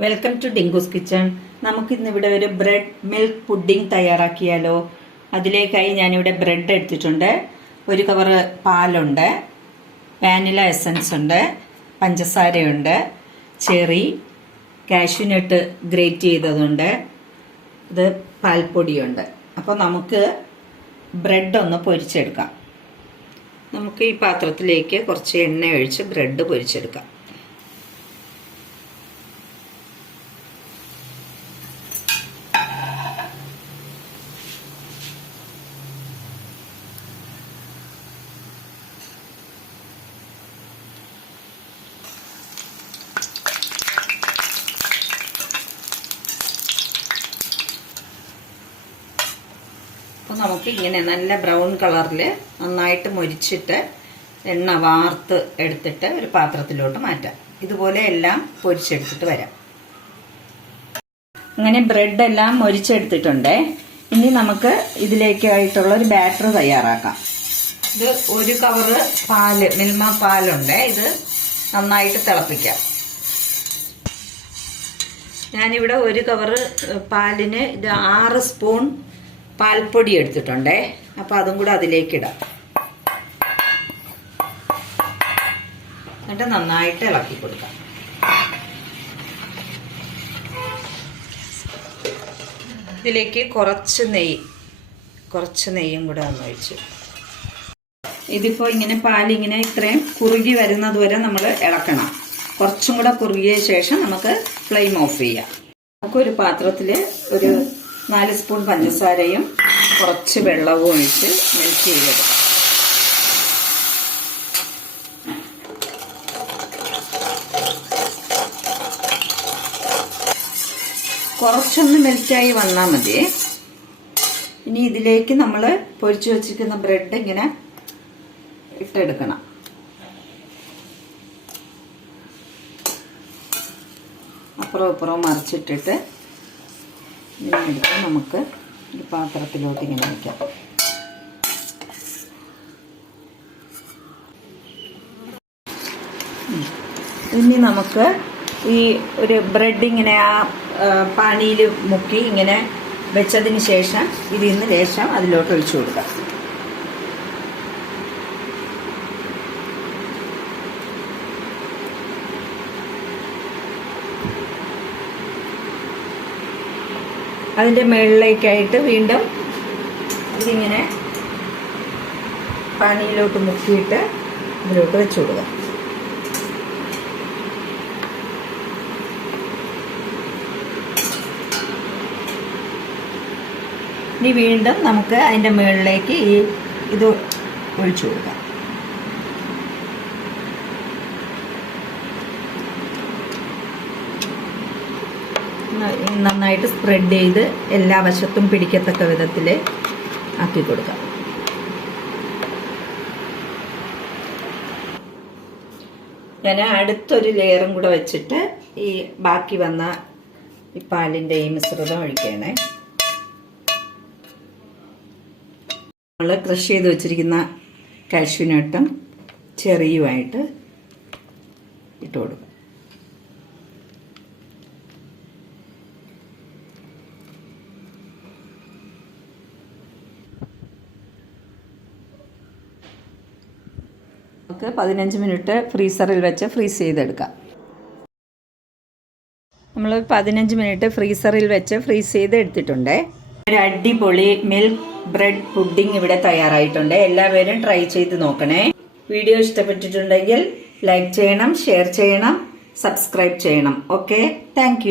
Welcome to Dinkoos kitchen നമുക്കിന്നിവിടെ ഒരു bread milk pudding തയ്യാറാക്കിയാലോ? അതിലേക്കായി ഞാനിവിടെ ബ്രെഡ് എടുത്തിട്ടുണ്ട്. ഒരു കവറ് പാലുണ്ട്. വാനില എസൻസ് ഉണ്ട്. പഞ്ചസാരയുണ്ട്. ചെറി. കാഷ്യൂനട്ട് ഗ്രേറ്റ് ചെയ്തതുണ്ട്. ഇത് പാൽപ്പൊടിയുണ്ട്. അപ്പോൾ നമുക്ക് ബ്രെഡ് ഒന്ന് പൊരിച്ചെടുക്കാം. നമുക്ക് ഈ പാത്രത്തിലേക്ക് കുറച്ച് എണ്ണ ഒഴിച്ച് ബ്രെഡ് പൊരിച്ചെടുക്കാം. അപ്പോൾ നമുക്ക് ഇങ്ങനെ നല്ല ബ്രൗൺ കളറിൽ നന്നായിട്ട് മൊരിച്ചിട്ട് എണ്ണ വാർത്ത് എടുത്തിട്ട് ഒരു പാത്രത്തിലോട്ട് മാറ്റാം. ഇതുപോലെ എല്ലാം പൊരിച്ചെടുത്തിട്ട് വരാം. അങ്ങനെ ബ്രെഡ് എല്ലാം മൊരിച്ചെടുത്തിട്ടുണ്ട്. ഇനി നമുക്ക് ഇതിലേക്കായിട്ടുള്ള ഒരു ബാറ്റർ തയ്യാറാക്കാം. ഇത് ഒരു കവറ് പാൽ മിൽമ പാലുണ്ട്. ഇത് നന്നായിട്ട് തിളപ്പിക്കാം. ഞാനിവിടെ ഒരു കവറ് പാലിന് ഇത് ആറ് സ്പൂൺ പാൽപ്പൊടി എടുത്തിട്ടുണ്ടേ. അപ്പോൾ അതും കൂടെ അതിലേക്ക് ഇടാം എന്നിട്ട് നന്നായിട്ട് ഇളക്കി കൊടുക്കാം. ഇതിലേക്ക് കുറച്ച് നെയ്യ് കുറച്ച് നെയ്യും കൂടെ ഒന്ന് ഒഴിച്ച്. ഇതിപ്പോ ഇങ്ങനെ പാലിങ്ങനെ ഇത്രയും കുറുകി വരുന്നത് വരെ നമ്മൾ ഇളക്കണം. കുറച്ചും കൂടെ കുറുകിയ ശേഷം നമുക്ക് ഫ്ലെയിം ഓഫ് ചെയ്യാം. നമുക്കൊരു പാത്രത്തിൽ ഒരു നാല് സ്പൂൺ പഞ്ചസാരയും കുറച്ച് വെള്ളവും ഒഴിച്ച് മെൽറ്റ് ചെയ്തെടുക്കാം. കുറച്ചൊന്ന് മെൽറ്റായി വന്നാൽ മതി. ഇനി ഇതിലേക്ക് നമ്മൾ പൊരിച്ചു വച്ചിരിക്കുന്ന ബ്രെഡ് ഇങ്ങനെ ഇട്ടെടുക്കണം. അപ്പുറം ഇപ്പുറം മറിച്ചിട്ടിട്ട് ഇങ്ങനെ എടുത്ത് നമുക്ക് ഒരു പാത്രത്തിലോട്ട് ഇങ്ങനെ വയ്ക്കാം. ഇനി നമുക്ക് ഈ ഒരു ബ്രെഡ് ഇങ്ങനെ ആ പാനിയിൽ മുക്കി ഇങ്ങനെ വെച്ചതിന് ശേഷം ഇതിൽ നിന്ന് ലേശം അതിലോട്ട് ഒഴിച്ചു കൊടുക്കാം. അതിന്റെ മുകളിലേക്കായിട്ട് വീണ്ടും ഇതിങ്ങനെ പാനിയിലോട്ട് മുക്കിയിട്ട് ഇതിലോട്ട് വെച്ച് കൊടുക്കുക. ഇനി വീണ്ടും നമുക്ക് അതിന്റെ മുകളിലേക്ക് ഈ ഇത് ഒഴിച്ചു കൊടുക്കാം. നന്നായിട്ട് സ്പ്രെഡ് ചെയ്ത് എല്ലാ വശത്തും പിടിക്കത്തക്ക വിധത്തിൽ ആക്കി കൊടുക്കാം. ഞാൻ അടുത്തൊരു ലെയറും കൂടെ വെച്ചിട്ട് ഈ ബാക്കി വന്ന ഈ പാലിന്റെ ഈ മിശ്രിതം ഒഴിക്കണേ. നമ്മൾ ക്രഷ് ചെയ്ത് വെച്ചിരിക്കുന്ന കാഷ്യൂനട്ടും ചെറിയുമായിട്ട് ഇട്ട് കൊടുക്കും. നമുക്ക് പതിനഞ്ച് മിനിറ്റ് ഫ്രീസറിൽ വെച്ച് ഫ്രീസ് ചെയ്തെടുക്കാം. നമ്മൾ പതിനഞ്ച് മിനിറ്റ് ഫ്രീസറിൽ വെച്ച് ഫ്രീസ് ചെയ്ത് എടുത്തിട്ടുണ്ട് ഒരു അടിപൊളി മിൽക്ക് ബ്രെഡ് പുഡിംഗ് ഇവിടെ തയ്യാറായിട്ടുണ്ട്. എല്ലാവരും ട്രൈ ചെയ്ത് നോക്കണേ. വീഡിയോ ഇഷ്ടപ്പെട്ടിട്ടുണ്ടെങ്കിൽ ലൈക്ക് ചെയ്യണം ഷെയർ ചെയ്യണം സബ്സ്ക്രൈബ് ചെയ്യണം. ഓക്കെ? താങ്ക്